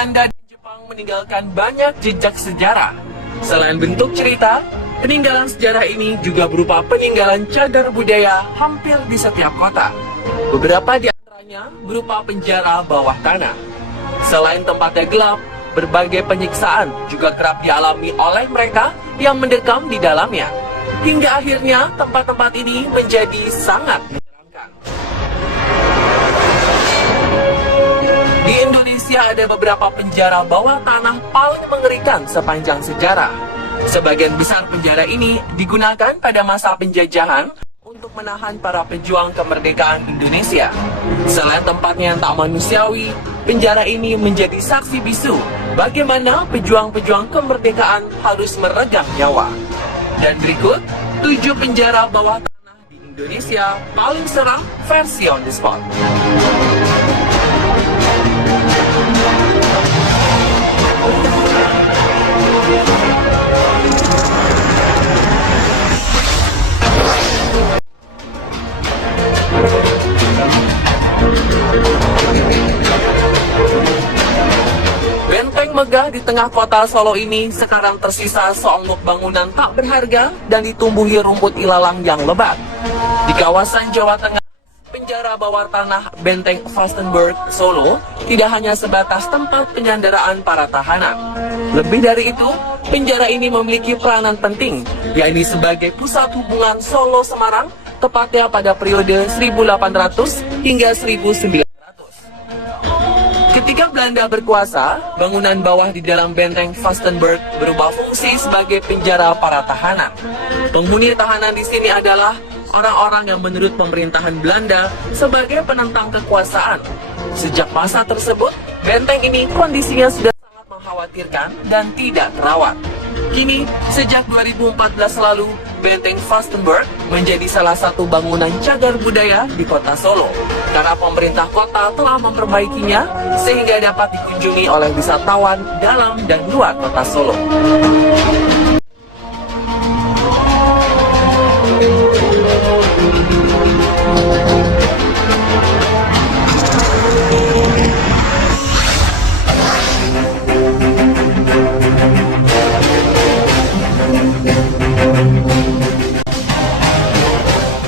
Belanda dan Jepang meninggalkan banyak jejak sejarah. Selain bentuk cerita, peninggalan sejarah ini juga berupa peninggalan cagar budaya hampir di setiap kota. Beberapa di antaranya berupa penjara bawah tanah. Selain tempatnya gelap, berbagai penyiksaan juga kerap dialami oleh mereka yang mendekam di dalamnya. Hingga akhirnya tempat-tempat ini menjadi sangat menyeramkan. Di Indonesia ada beberapa penjara bawah tanah paling mengerikan sepanjang sejarah. Sebagian besar penjara ini digunakan pada masa penjajahan untuk menahan para pejuang kemerdekaan Indonesia. Selain tempatnya yang tak manusiawi, penjara ini menjadi saksi bisu bagaimana pejuang-pejuang kemerdekaan harus meregang nyawa. Dan berikut 7 penjara bawah tanah di Indonesia paling seram versi on the spot. Benteng megah di tengah kota Solo ini sekarang tersisa seonggok bangunan tak berharga dan ditumbuhi rumput ilalang yang lebat. Di kawasan Jawa Tengah, penjara bawah tanah Benteng Vastenburg, Solo tidak hanya sebatas tempat penyanderaan para tahanan. Lebih dari itu, penjara ini memiliki peranan penting, yakni sebagai pusat hubungan Solo-Semarang, tepatnya pada periode 1800 hingga 1900. Ketika Belanda berkuasa, bangunan bawah di dalam benteng Vastenburg berubah fungsi sebagai penjara para tahanan. Penghuni tahanan di sini adalah orang-orang yang menurut pemerintahan Belanda sebagai penentang kekuasaan. Sejak masa tersebut, benteng ini kondisinya sudah sangat mengkhawatirkan dan tidak terawat. Kini, sejak 2014 lalu, Benteng Vastenburg menjadi salah satu bangunan cagar budaya di kota Solo. Karena pemerintah kota telah memperbaikinya sehingga dapat dikunjungi oleh wisatawan dalam dan luar kota Solo.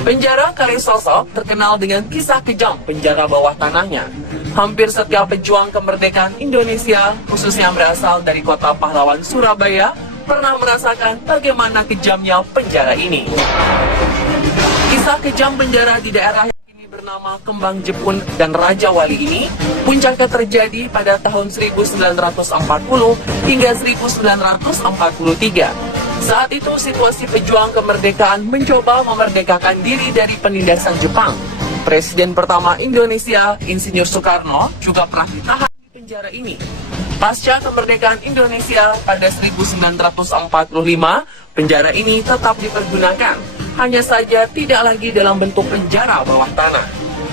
Penjara Kalisosok terkenal dengan kisah kejam penjara bawah tanahnya. Hampir setiap pejuang kemerdekaan Indonesia, khususnya yang berasal dari kota pahlawan Surabaya, pernah merasakan bagaimana kejamnya penjara ini. Kisah kejam penjara di daerah yang kini bernama Kembang Jepun dan Raja Wali ini, puncaknya terjadi pada tahun 1940 hingga 1943. Saat itu situasi pejuang kemerdekaan mencoba memerdekakan diri dari penindasan Jepang. Presiden pertama Indonesia, Insinyur Soekarno, juga pernah ditahan di penjara ini. Pasca kemerdekaan Indonesia pada 1945, penjara ini tetap dipergunakan. Hanya saja tidak lagi dalam bentuk penjara bawah tanah.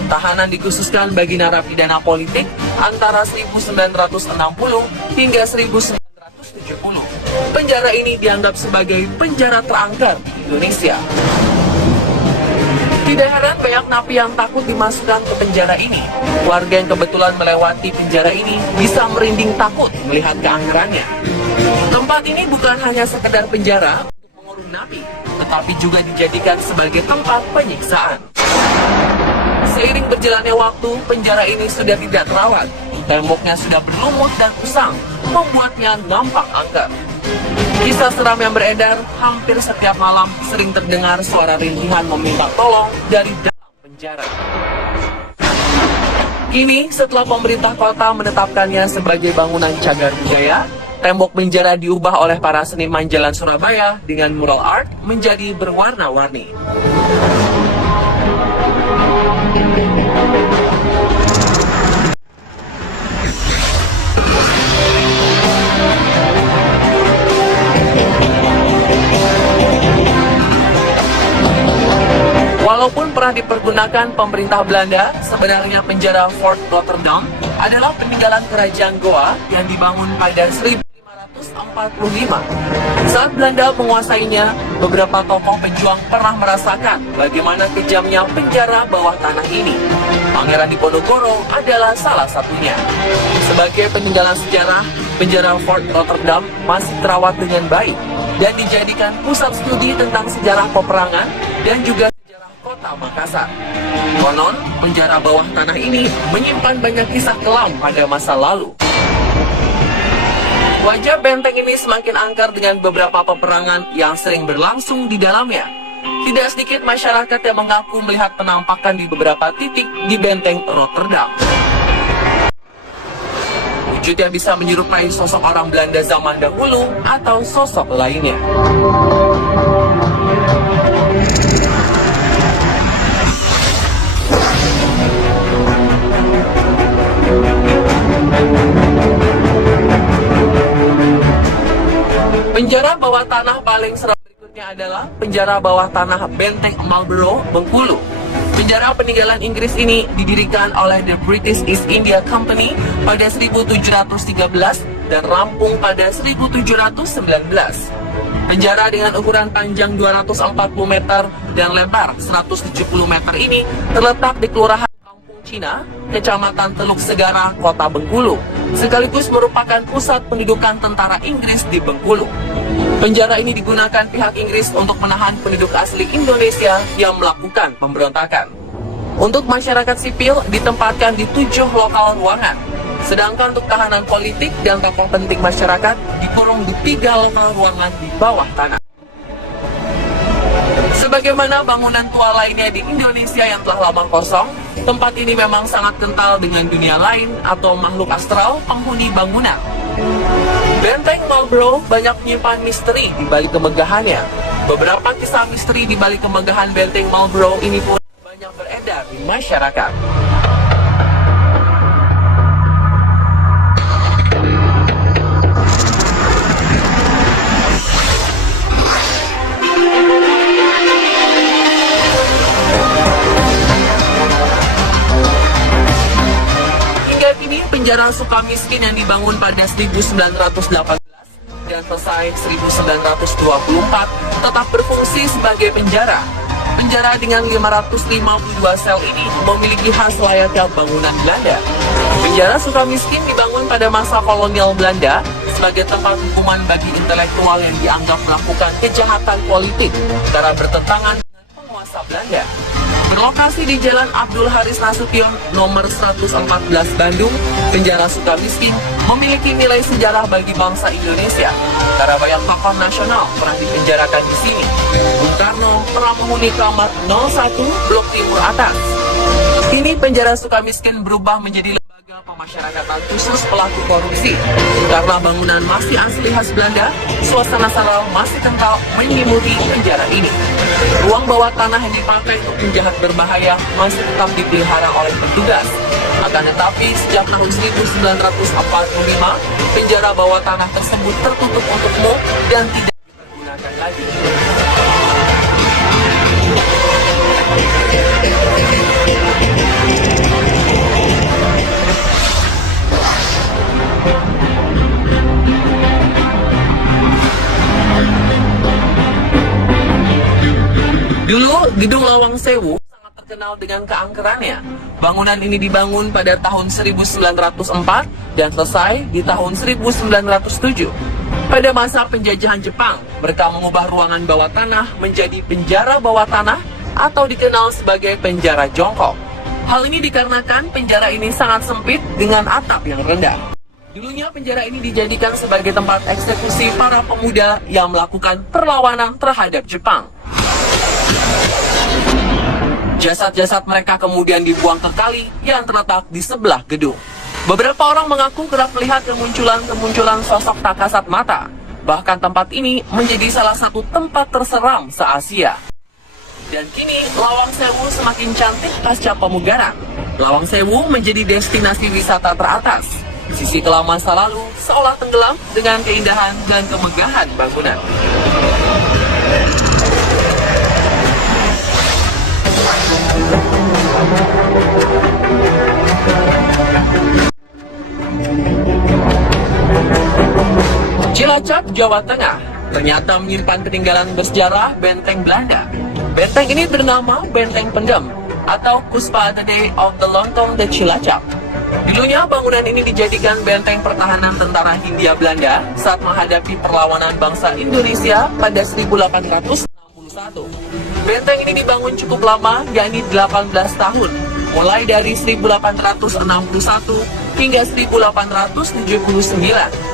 Tahanan dikhususkan bagi narapidana politik antara 1960 hingga 1970. Penjara ini dianggap sebagai penjara terangker di Indonesia. Tidak heran banyak napi yang takut dimasukkan ke penjara ini. Warga yang kebetulan melewati penjara ini bisa merinding takut melihat keangkerannya. Tempat ini bukan hanya sekedar penjara untuk mengurung napi, tetapi juga dijadikan sebagai tempat penyiksaan. Seiring berjalannya waktu, penjara ini sudah tidak terawat. Temboknya sudah berlumut dan usang, membuatnya nampak angker. Kisah seram yang beredar hampir setiap malam sering terdengar suara rintihan meminta tolong dari dalam penjara. Kini, setelah pemerintah kota menetapkannya sebagai bangunan cagar budaya, tembok penjara diubah oleh para seniman Jalan Surabaya dengan mural art menjadi berwarna-warni. Walaupun pernah dipergunakan pemerintah Belanda, sebenarnya penjara Fort Rotterdam adalah peninggalan kerajaan Goa yang dibangun pada 1500 1945. Saat Belanda menguasainya, beberapa tokoh pejuang pernah merasakan bagaimana kejamnya penjara bawah tanah ini. Pangeran Diponegoro adalah salah satunya. Sebagai peninggalan sejarah, penjara Fort Rotterdam masih terawat dengan baik dan dijadikan pusat studi tentang sejarah peperangan dan juga sejarah kota Makassar. Konon, penjara bawah tanah ini menyimpan banyak kisah kelam pada masa lalu. Wajah benteng ini semakin angker dengan beberapa peperangan yang sering berlangsung di dalamnya. Tidak sedikit masyarakat yang mengaku melihat penampakan di beberapa titik di benteng Rotterdam. Wujud yang bisa menyerupai sosok orang Belanda zaman dahulu atau sosok lainnya. Penjara bawah tanah paling seram berikutnya adalah penjara bawah tanah Benteng Marlborough, Bengkulu. Penjara peninggalan Inggris ini didirikan oleh The British East India Company pada 1713 dan rampung pada 1719. Penjara dengan ukuran panjang 240 meter dan lebar 170 meter ini terletak di Kelurahan Kampung Cina, Kecamatan Teluk Segara, Kota Bengkulu, sekaligus merupakan pusat pendudukan tentara Inggris di Bengkulu. Penjara ini digunakan pihak Inggris untuk menahan penduduk asli Indonesia yang melakukan pemberontakan. Untuk masyarakat sipil ditempatkan di 7 lokal ruangan, sedangkan untuk tahanan politik dan tokoh penting masyarakat dikurung di 3 lokal ruangan di bawah tanah. Sebagaimana bangunan tua lainnya di Indonesia yang telah lama kosong, tempat ini memang sangat kental dengan dunia lain atau makhluk astral penghuni bangunan. Benteng Marlborough banyak menyimpan misteri di balik kemegahannya. Beberapa kisah misteri di balik kemegahan Benteng Marlborough ini pun banyak beredar di masyarakat. Penjara Sukamiskin yang dibangun pada 1918 dan selesai 1924 tetap berfungsi sebagai penjara. Penjara dengan 552 sel ini memiliki khas layaknya bangunan Belanda. Penjara Sukamiskin dibangun pada masa kolonial Belanda sebagai tempat hukuman bagi intelektual yang dianggap melakukan kejahatan politik karena bertentangan dengan penguasa Belanda. Berlokasi di Jalan Abdul Haris Nasution nomor 114 Bandung, penjara Sukamiskin memiliki nilai sejarah bagi bangsa Indonesia karena banyak tokoh nasional pernah dipenjarakan di sini. Bung Karno pernah menghuni kamar 01 Blok Timur Atas. Kini penjara Sukamiskin berubah menjadi lembaga pemasyarakatan khusus pelaku korupsi. Karena bangunan masih asli khas Belanda, suasana saral masih kental menyelimuti penjara ini. Ruang bawah tanah yang dipakai untuk penjahat berbahaya masih tetap dipelihara oleh petugas. Akan tetapi, sejak tahun 1945, penjara bawah tanah tersebut tertutup untuk umum dan tidak dipergunakan lagi. Dulu, Gedung Lawang Sewu sangat terkenal dengan keangkerannya. Bangunan ini dibangun pada tahun 1904 dan selesai di tahun 1907. Pada masa penjajahan Jepang, mereka mengubah ruangan bawah tanah menjadi penjara bawah tanah atau dikenal sebagai penjara jongkok. Hal ini dikarenakan penjara ini sangat sempit dengan atap yang rendah. Dulunya penjara ini dijadikan sebagai tempat eksekusi para pemuda yang melakukan perlawanan terhadap Jepang. Jasad-jasad mereka kemudian dibuang ke kali yang terletak di sebelah gedung. Beberapa orang mengaku kerap melihat kemunculan sosok tak kasat mata. Bahkan tempat ini menjadi salah satu tempat terseram se-Asia. Dan kini Lawang Sewu semakin cantik pasca pemugaran. Lawang Sewu menjadi destinasi wisata teratas. Sisi kelam masa lalu seolah tenggelam dengan keindahan dan kemegahan bangunan. Jawa Tengah ternyata menyimpan peninggalan bersejarah benteng Belanda. Benteng ini bernama Benteng Pendem atau Kuspade of the Lontong de Cilacap. Dulunya bangunan ini dijadikan benteng pertahanan tentara Hindia Belanda saat menghadapi perlawanan bangsa Indonesia pada 1861. Benteng ini dibangun cukup lama, yakni 18 tahun, mulai dari 1861 hingga 1879.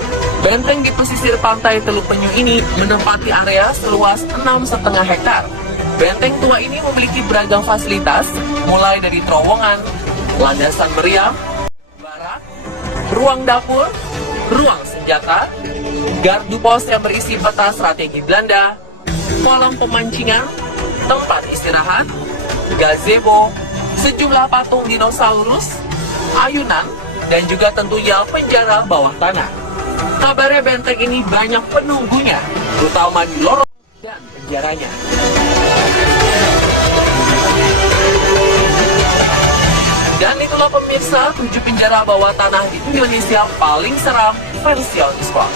Benteng di pesisir pantai Teluk Penyu ini menempati area seluas 6,5 hektar. Benteng tua ini memiliki beragam fasilitas, mulai dari terowongan, landasan meriam, barak, ruang dapur, ruang senjata, gardu pos yang berisi peta strategi Belanda, kolam pemancingan, tempat istirahat, gazebo, sejumlah patung dinosaurus, ayunan, dan juga tentunya penjara bawah tanah. Kabarnya benteng ini banyak penunggunya, terutama di lorong dan penjaranya. Dan itulah pemirsa 7 penjara bawah tanah di Indonesia paling seram versi On The Spot.